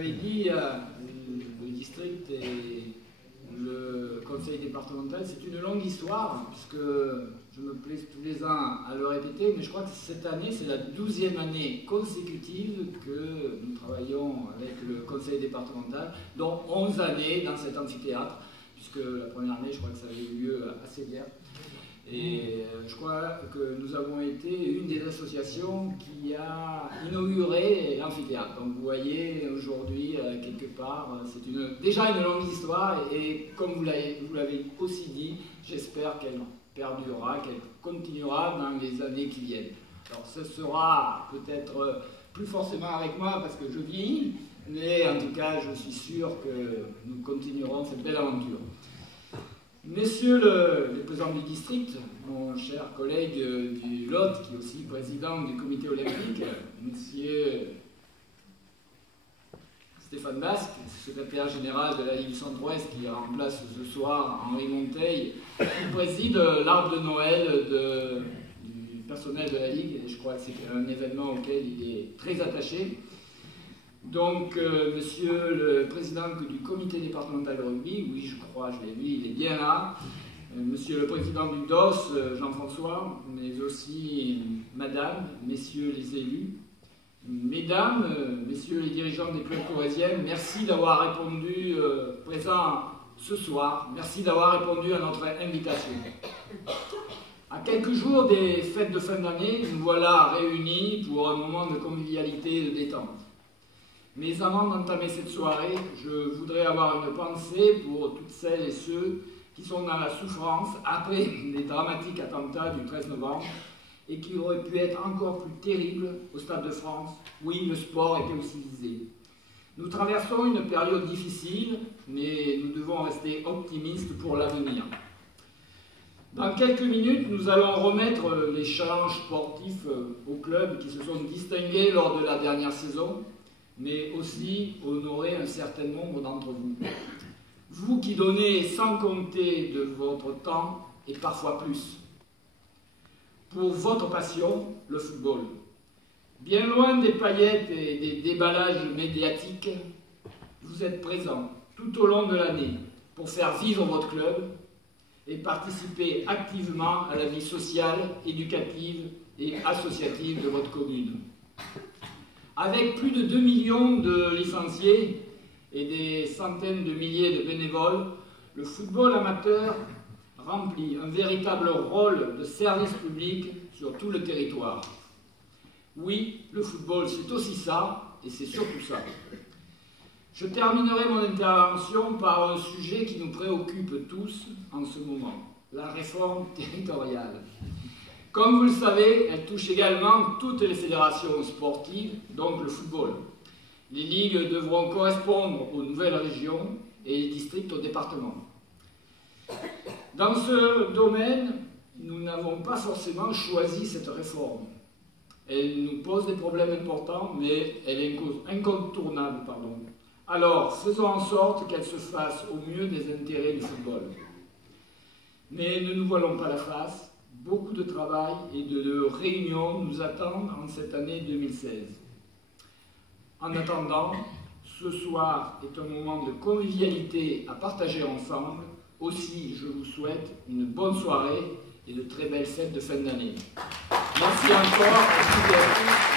l'avez dit, le district et le conseil départemental, c'est une longue histoire, puisque je me plais tous les ans à le répéter, mais je crois que cette année, c'est la 12e année consécutive que nous travaillons avec le conseil départemental, dont 11 années dans cet amphithéâtre, puisque la première année, je crois que ça avait eu lieu à Séguières. Et je crois que nous avons été une des associations qui a inauguré l'amphithéâtre. Donc vous voyez aujourd'hui, quelque part, c'est déjà une longue histoire et comme vous l'avez aussi dit, j'espère qu'elle perdurera, qu'elle continuera dans les années qui viennent. Alors ce sera peut-être plus forcément avec moi parce que je vieillis, mais en tout cas je suis sûr que nous continuerons cette belle aventure. Monsieur le président du district, mon cher collègue du Lot, qui est aussi président du comité olympique, monsieur Stéphane Basque, secrétaire général de la Ligue du Centre-Ouest, qui remplace ce soir Henri Monteil, qui préside l'arbre de Noël du personnel de la Ligue, et je crois que c'est un événement auquel il est très attaché. Donc, monsieur le président du comité départemental de rugby, oui, je crois, je l'ai vu, il est bien là. Monsieur le président du DOS, Jean-François, mais aussi madame, messieurs les élus, mesdames, messieurs les dirigeants des clubs corréziens, merci d'avoir répondu présent ce soir, merci d'avoir répondu à notre invitation. À quelques jours des fêtes de fin d'année, nous voilà réunis pour un moment de convivialité et de détente. Mais avant d'entamer cette soirée, je voudrais avoir une pensée pour toutes celles et ceux qui sont dans la souffrance après les dramatiques attentats du 13 novembre et qui auraient pu être encore plus terribles au Stade de France. Oui, le sport était aussi visé. Nous traversons une période difficile, mais nous devons rester optimistes pour l'avenir. Dans quelques minutes, nous allons remettre les challenges sportifs aux clubs qui se sont distingués lors de la dernière saison, mais aussi honorer un certain nombre d'entre vous. Vous qui donnez sans compter de votre temps, et parfois plus, pour votre passion, le football. Bien loin des paillettes et des déballages médiatiques, vous êtes présents tout au long de l'année pour faire vivre votre club et participer activement à la vie sociale, éducative et associative de votre commune. Avec plus de 2 millions de licenciés et des centaines de milliers de bénévoles, le football amateur remplit un véritable rôle de service public sur tout le territoire. Oui, le football, c'est aussi ça, et c'est surtout ça. Je terminerai mon intervention par un sujet qui nous préoccupe tous en ce moment, la réforme territoriale. Comme vous le savez, elle touche également toutes les fédérations sportives, donc le football. Les ligues devront correspondre aux nouvelles régions et les districts aux départements. Dans ce domaine, nous n'avons pas forcément choisi cette réforme. Elle nous pose des problèmes importants, mais elle est incontournable. Alors, faisons en sorte qu'elle se fasse au mieux des intérêts du football. Mais ne nous voilons pas la face. Beaucoup de travail et de réunions nous attendent en cette année 2016. En attendant, ce soir est un moment de convivialité à partager ensemble. Aussi, je vous souhaite une bonne soirée et de très belles fêtes de fin d'année. Merci encore.